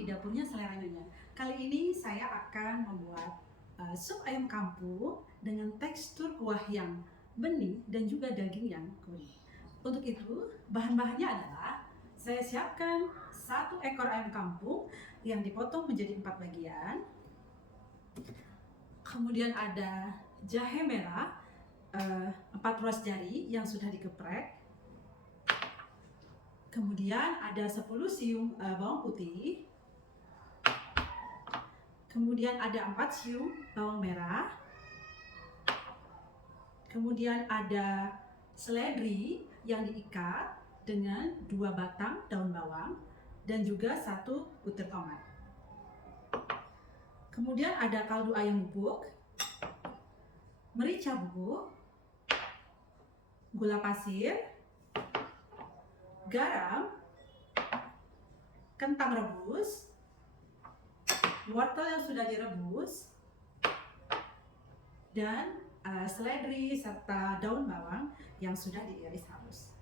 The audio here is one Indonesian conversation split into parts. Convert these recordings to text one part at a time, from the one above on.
di dapurnya Selera Nyonya. Kali ini saya akan membuat sup ayam kampung dengan tekstur kuah yang bening dan juga daging yang gurih. Untuk itu, bahan-bahannya adalah saya siapkan 1 ekor ayam kampung yang dipotong menjadi 4 bagian. Kemudian ada jahe merah 4 ruas jari yang sudah digeprek. Kemudian ada 10 siung bawang putih. Kemudian ada 4 siung bawang merah. Kemudian ada seledri yang diikat dengan 2 batang daun bawang dan juga 1 butir tomat. Kemudian ada kaldu ayam bubuk, merica bubuk, gula pasir, garam, kentang rebus, wortel yang sudah direbus, dan seledri serta daun bawang yang sudah diiris halus.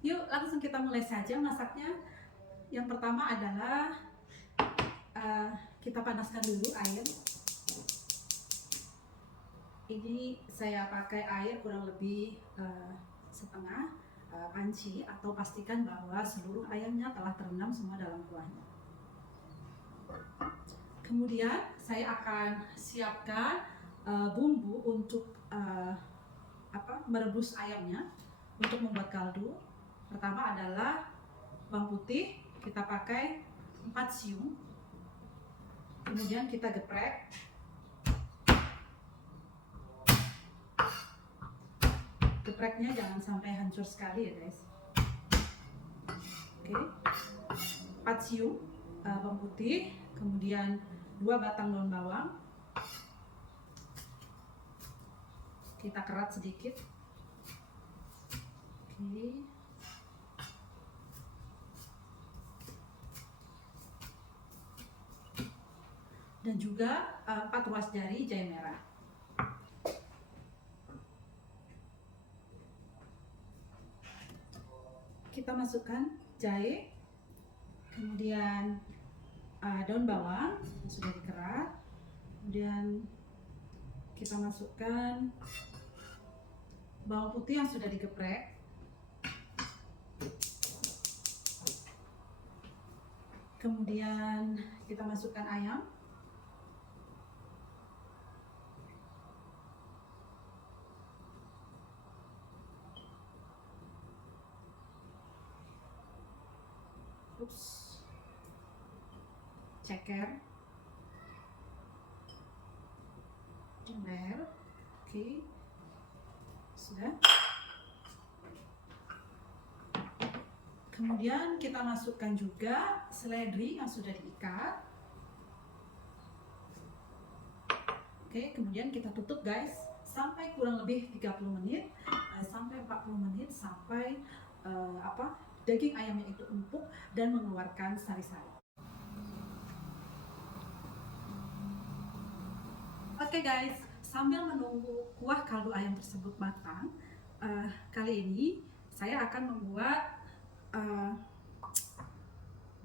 Yuk langsung kita mulai saja masaknya. Yang pertama adalah kita panaskan dulu air. Ini saya pakai air kurang lebih setengah panci, atau pastikan bahwa seluruh ayamnya telah terendam semua dalam kuahnya. Kemudian saya akan siapkan bumbu untuk merebus ayamnya. Untuk membuat kaldu, pertama adalah bawang putih, kita pakai 4 siung. Kemudian kita geprek. Gepreknya jangan sampai hancur sekali ya guys. Oke, 4 siung bawang putih, kemudian 2 batang daun bawang. Kita kerat sedikit. Oke. Dan juga 4 ruas jari jahe merah. Kita masukkan jahe, kemudian daun bawang yang sudah dikerat, kemudian kita masukkan bawang putih yang sudah digeprek, kemudian kita masukkan ayam, ceker, jemer. Oke, sudah. Kemudian kita masukkan juga seledri yang sudah diikat. Oke, kemudian kita tutup guys sampai kurang lebih 30 menit sampai 40 menit sampai daging ayamnya itu empuk dan mengeluarkan sari-sari. Oke guys, sambil menunggu kuah kaldu ayam tersebut matang, kali ini saya akan membuat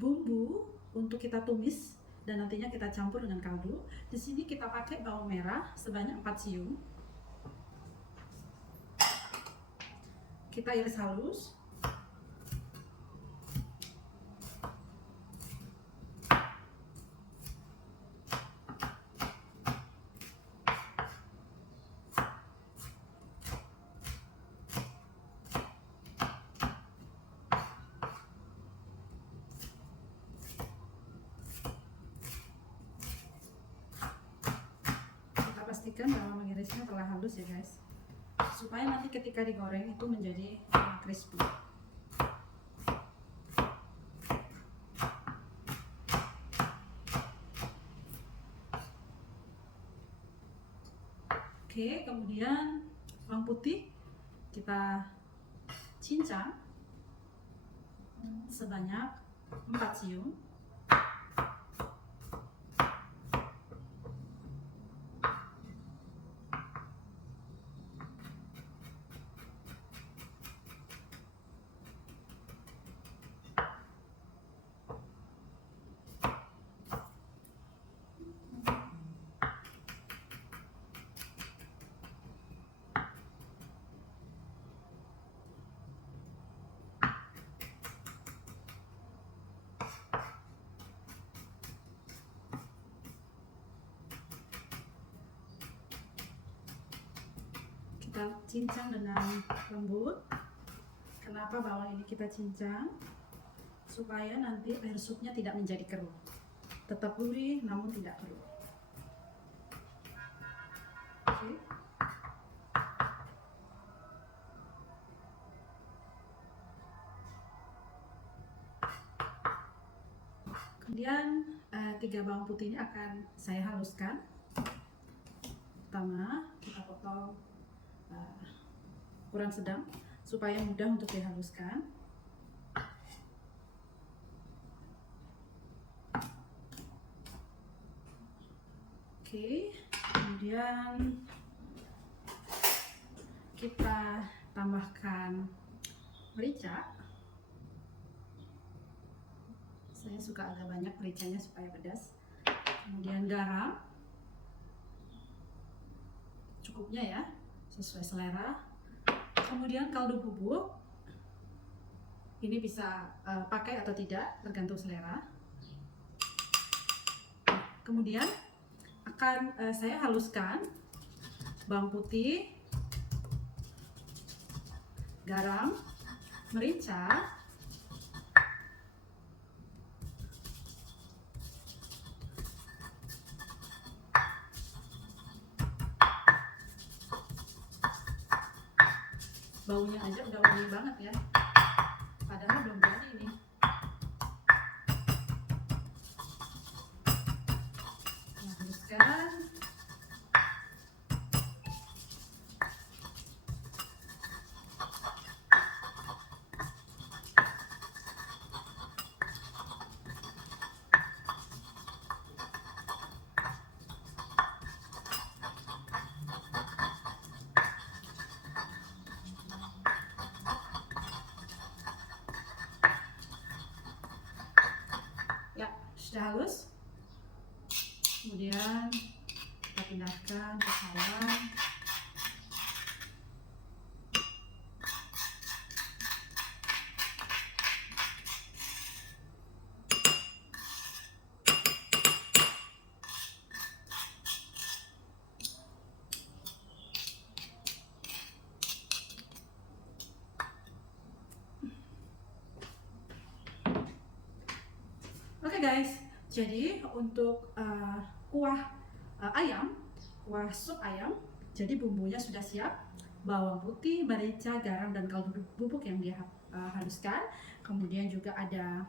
bumbu untuk kita tumis dan nantinya kita campur dengan kaldu. Di sini kita pakai bawang merah sebanyak 4 siung. Kita iris halus. Pastikan bahwa mengirisnya telah halus ya guys, supaya nanti ketika digoreng itu menjadi crispy. Oke, kemudian bawang putih kita cincang sebanyak 4 siung. kita cincang dengan lembut. Kenapa bawang ini kita cincang? Supaya nanti air supnya tidak menjadi keruh. Tetap gurih namun tidak keruh. Oke. Kemudian 3 bawang putih ini akan saya haluskan. Pertama kita potong ukuran sedang supaya mudah untuk dihaluskan. Oke, kemudian kita tambahkan merica. Saya suka agak banyak mericanya supaya pedas. Kemudian garam, cukupnya ya, sesuai selera. Kemudian kaldu bubuk, ini bisa pakai atau tidak, tergantung selera. Kemudian akan saya haluskan bawang putih, garam, merica, baunya aja udah wangi banget ya, padahal belum jadi ini. Nah, haluskan. Ya, sudah halus. Kemudian kita pindahkan ke salam. Oke guys, jadi untuk kuah ayam, kuah sup ayam, jadi bumbunya sudah siap. Bawang putih, merica, garam, dan kaldu bubuk yang dia haluskan. Kemudian juga ada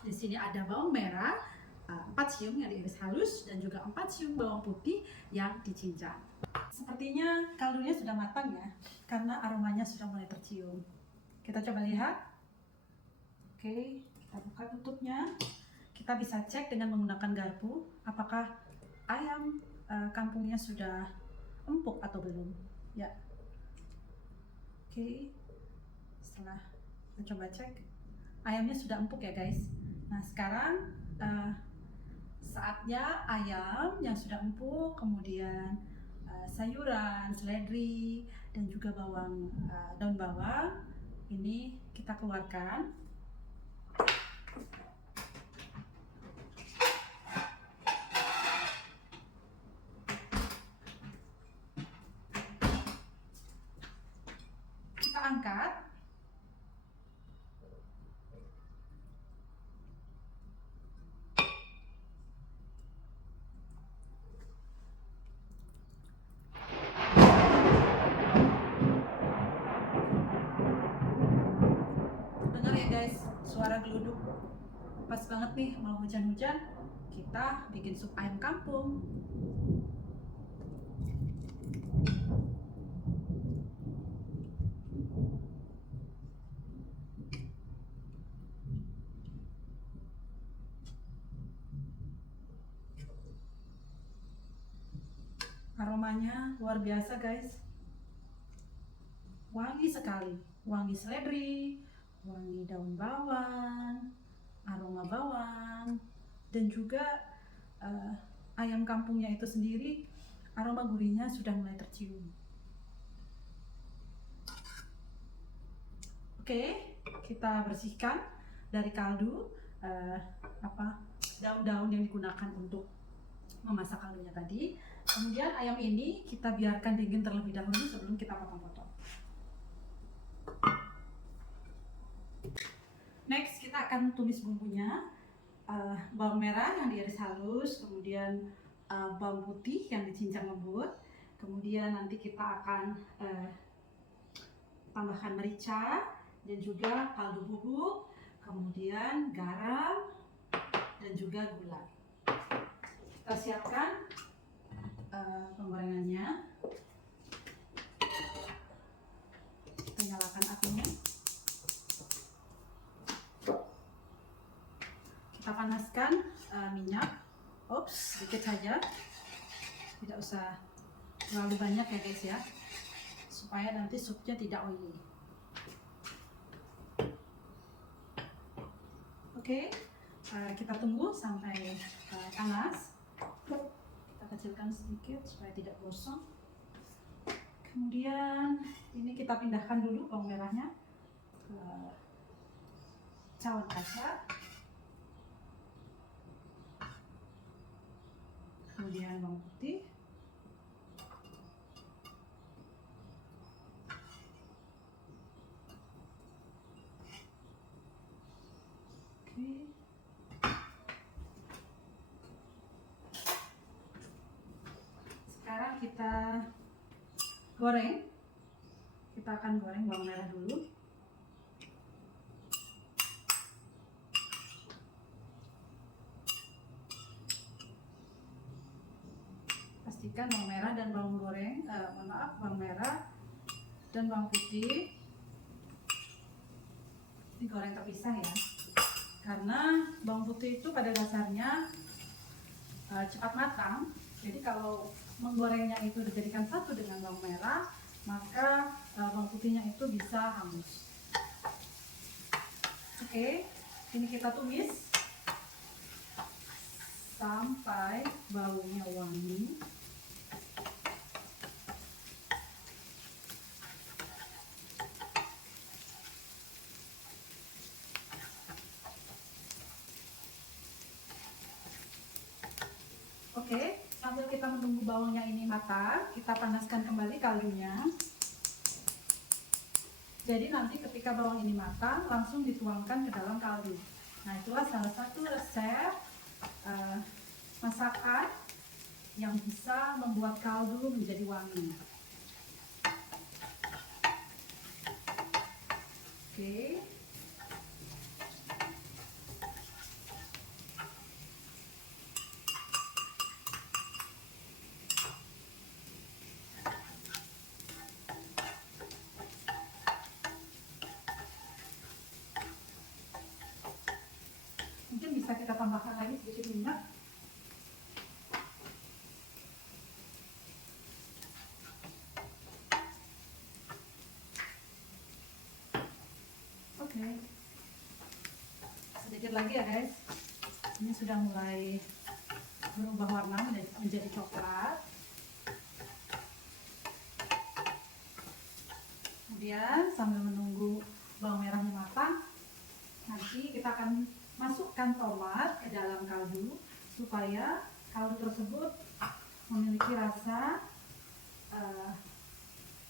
di sini ada bawang merah 4 siung yang diiris halus, dan juga 4 siung bawang putih yang dicincang. Sepertinya kaldunya sudah matang ya, karena aromanya sudah mulai tercium. Kita coba lihat. Oke, kita buka tutupnya. Kita bisa cek dengan menggunakan garpu apakah ayam kampungnya sudah empuk atau belum. Ya. Oke. Setelah kita coba cek, ayamnya sudah empuk ya guys. Nah, sekarang saatnya ayam yang sudah empuk, kemudian sayuran, seledri, dan juga daun bawang ini kita keluarkan. Kita angkat. Dengar ya guys, suara geluduk. Pas banget nih mau hujan-hujan, kita bikin sup ayam kampung. Aromanya luar biasa guys, wangi sekali, wangi seledri, wangi daun bawang, aroma bawang, dan juga ayam kampungnya itu sendiri, aroma gurihnya sudah mulai tercium. Oke, kita bersihkan dari kaldu daun-daun yang digunakan untuk memasak kaldunya tadi. Kemudian ayam ini kita biarkan dingin terlebih dahulu sebelum kita potong-potong. Next kita akan tumis bumbunya. Bawang merah yang diiris halus, kemudian bawang putih yang dicincang lembut, kemudian nanti kita akan tambahkan merica dan juga kaldu bubuk, kemudian garam dan juga gula. Kita siapkan penggorengannya. Kita nyalakan apinya. Kita panaskan minyak. Ops, sedikit saja. Tidak usah terlalu banyak ya guys ya, supaya nanti supnya tidak oily. Oke, kita tunggu sampai panas. Kita kecilkan sedikit supaya tidak gosong. Kemudian ini kita pindahkan dulu bawang merahnya ke cawan kaca. Kemudian bawang putih. Oke. Sekarang kita goreng. Kita akan goreng bawang merah dulu. Pastikan bawang merah dan bawang goreng, bawang merah dan bawang putih digoreng terpisah ya, karena bawang putih itu pada dasarnya cepat matang. Jadi kalau menggorengnya itu dijadikan satu dengan bawang merah, maka bawang putihnya itu bisa hangus. Oke, ini kita tumis sampai baunya wangi. Oke, sambil kita menunggu bawangnya ini matang, kita panaskan kembali kaldunya. Jadi nanti ketika bawang ini matang, langsung dituangkan ke dalam kaldu. Nah, itulah salah satu resep masakan yang bisa membuat kaldu menjadi wangi. Oke. Mungkin bisa kita tambahkan lagi sedikit minyak. Oke, sedikit lagi ya guys. Ini sudah mulai berubah warna menjadi coklat. Kemudian sambil menunggu bawang merahnya matang, nanti kita akan masukkan tomat ke dalam kaldu supaya kaldu tersebut memiliki rasa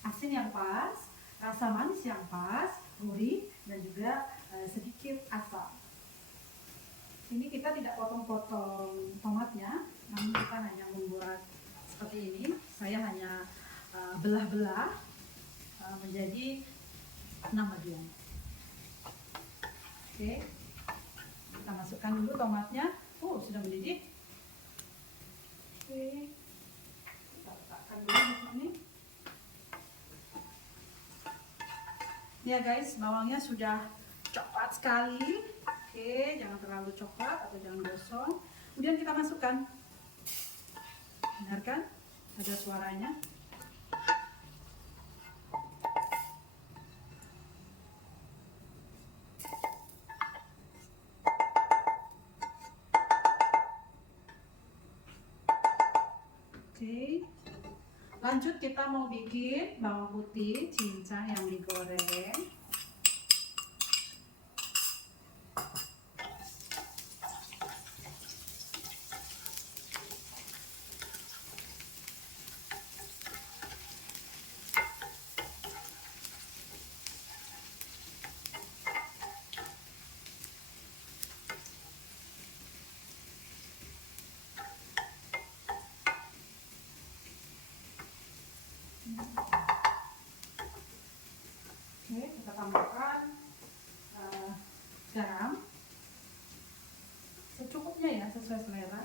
asin yang pas, rasa manis yang pas, gurih, dan juga sedikit asam. Ini kita tidak potong-potong tomatnya, namun kita hanya membuat seperti ini. Saya hanya belah-belah menjadi 6 bagian. Oke, kita masukkan dulu tomatnya. Oh, sudah mendidih. Oke, kita letakkan dulu di sini. Ya guys, bawangnya sudah coklat sekali. Oke, jangan terlalu coklat atau jangan gosong. Kemudian kita masukkan. Dengarkan, ada suaranya. Oke, lanjut kita mau bikin bawang putih cincang yang digoreng. sesuai selera.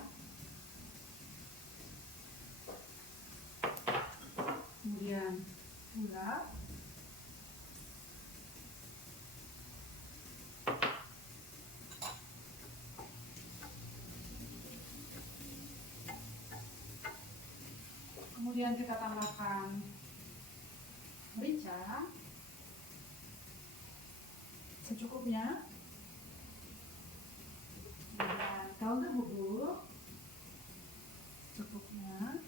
Kemudian gula, kemudian kita tambahkan merica secukupnya, kemudian kaldu bubuk secukupnya,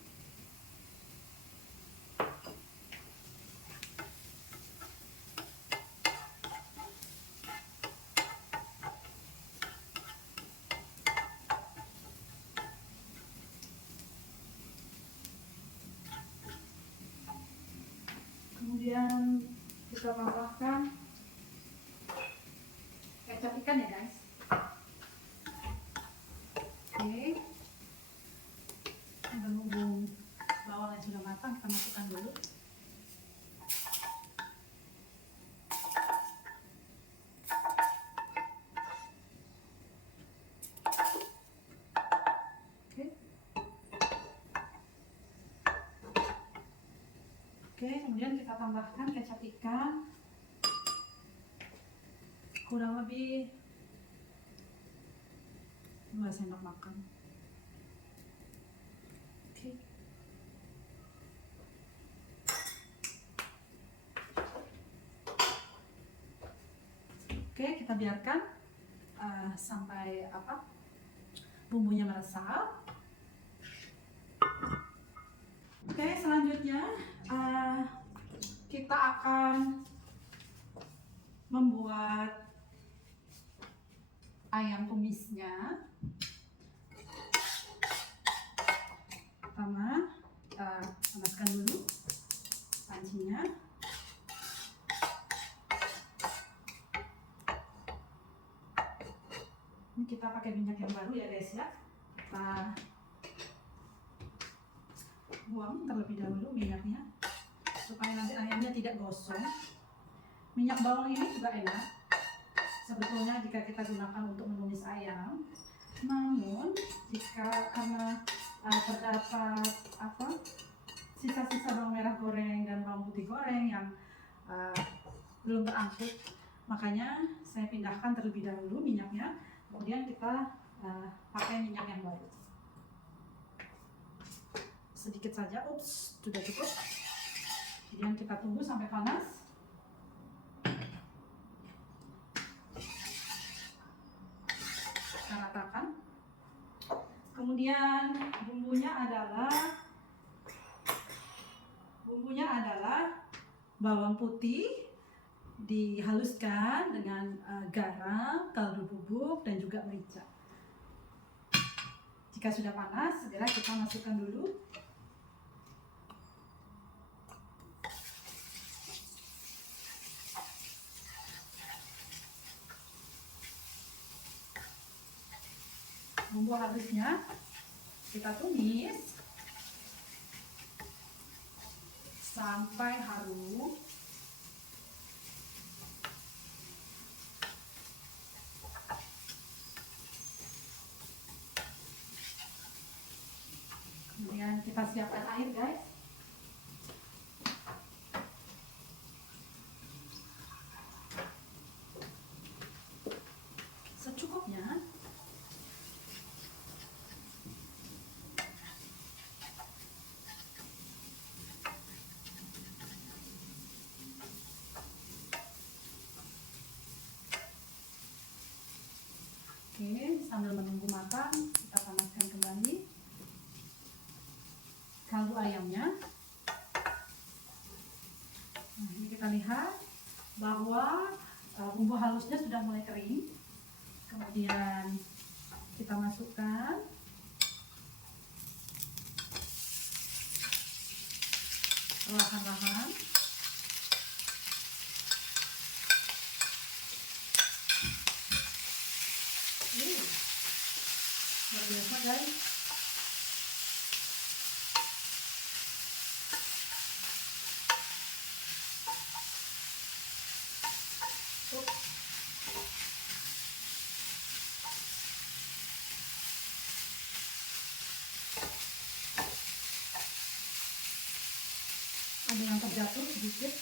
kemudian kita tambahkan kecap ikan ya guys. Oke, berhubung bawang yang sudah matang, kita masukkan dulu. Oke, kemudian kita tambahkan kecap ikan kurang lebih 2 sendok makan. Oke, kita biarkan sampai bumbunya meresap. Oke, selanjutnya kita akan membuat ayam tumisnya. Pertama, panaskan dulu pancinya. Ini kita pakai minyak yang baru ya guys ya. Kita buang terlebih dahulu minyaknya supaya nanti ayamnya tidak gosong. Minyak bawang ini juga enak sebetulnya jika kita gunakan untuk menumis ayam. Namun jika karena terdapat sisa-sisa bawang merah goreng dan bawang putih goreng yang belum terangkut, makanya saya pindahkan terlebih dahulu minyaknya, kemudian kita pakai minyak yang baru. Sedikit saja, sudah cukup. Kemudian kita tunggu sampai panas. Kita ratakan. Kemudian bumbunya adalah bawang putih dihaluskan dengan garam, kaldu bubuk, dan juga merica. Jika sudah panas, segera kita masukkan dulu bumbu halusnya. Kita tumis sampai harum. Kemudian kita siapkan air guys. Secukupnya. Oke, sambil menunggu matang, kita panaskan kembali kaldu ayamnya. Nah, ini kita lihat bahwa bumbu halusnya sudah mulai kering. Kemudian kita masukkan perlahan-lahan. Luar biasa guys. ada yang terjatuh sedikit.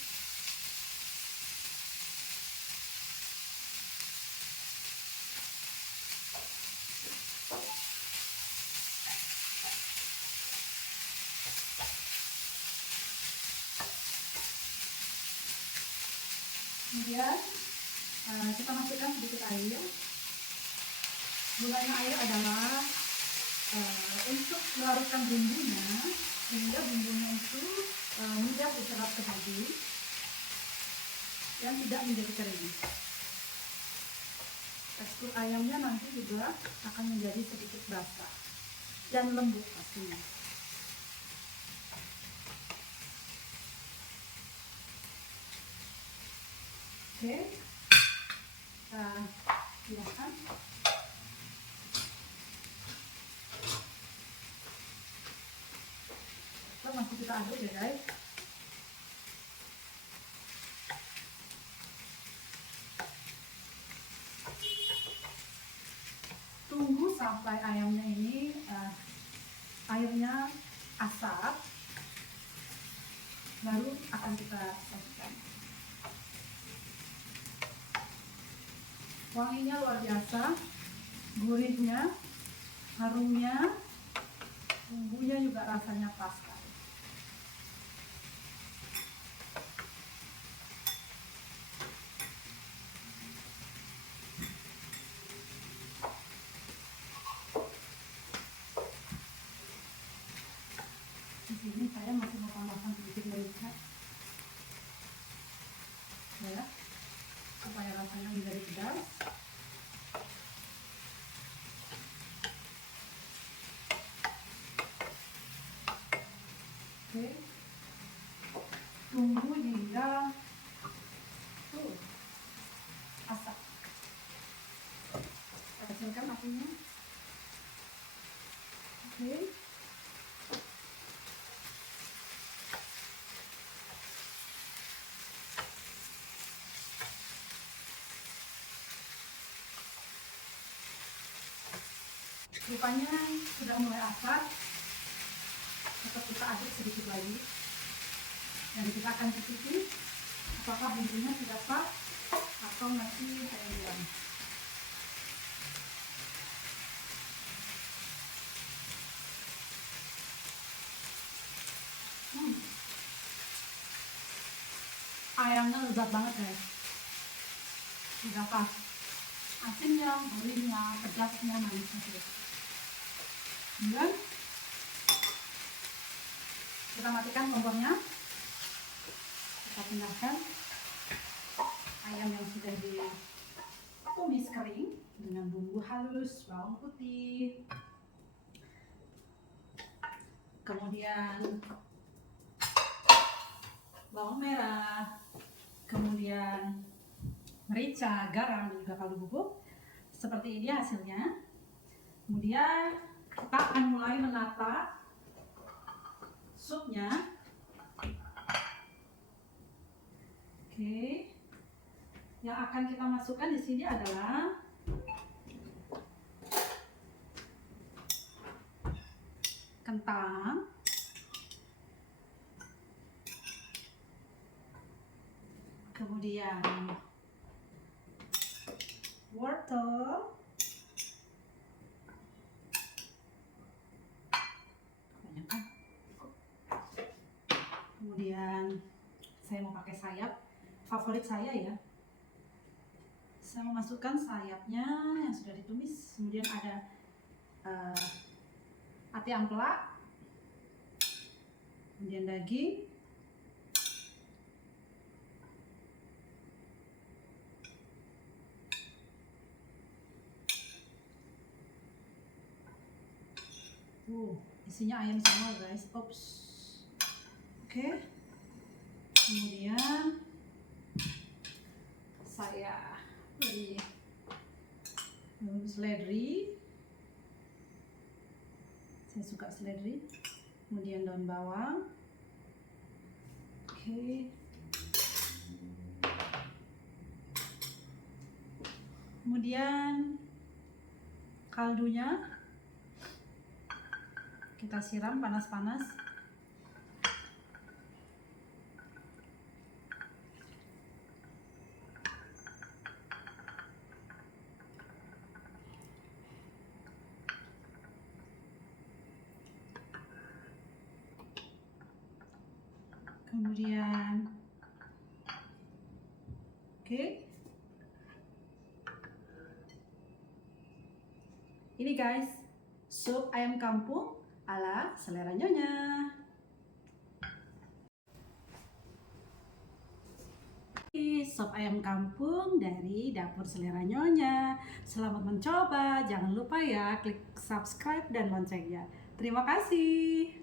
Kemudian kita masukkan sedikit air. Gunanya air adalah untuk melarutkan bumbunya, sehingga bumbunya itu mudah diserap ke daging dan tidak menjadi kering. Tekstur ayamnya nanti juga akan menjadi sedikit basah dan lembut pastinya. Oke, kita silakan. Masih kita aduk ya guys. Tunggu sampai ayamnya ini airnya asap, baru akan kita sajikan. Wanginya luar biasa, gurihnya, harumnya, bumbunya juga rasanya pas. Di sini saya masih mau tambahkan sedikit merica, ya, supaya rasanya menjadi pedas. Oke, tunggu hingga asap. Kita kecilkan apinya. Oke. Rupanya sudah mulai asap. Tetap kita aduk sedikit lagi, dan kita akan cicipi apakah bumbunya sudah pas atau masih ada kurang. Ayamnya lezat banget guys, sudah pas, asinnya, gurihnya, pedasnya, manisnya. Dan kita matikan kompornya, kita pindahkan ayam yang sudah ditumis kering dengan bumbu halus, bawang putih, kemudian bawang merah, kemudian merica, garam, dan juga kaldu bubuk. Seperti ini hasilnya. Kemudian kita akan mulai menata supnya. Oke. Yang akan kita masukkan di sini adalah kentang, kemudian wortel, kemudian saya mau pakai sayap, favorit saya ya. Saya mau masukkan sayapnya yang sudah ditumis, kemudian ada ati ampela, kemudian daging, isinya ayam semua guys. Oke, kemudian saya beri seledri, saya suka seledri, kemudian daun bawang. Oke, kemudian kaldunya kita siram panas-panas. kemudian oke. Ini guys, sup ayam kampung ala selera Nyonya. Sop ayam kampung dari dapur selera Nyonya. Selamat mencoba, jangan lupa ya klik subscribe dan loncengnya. Terima kasih.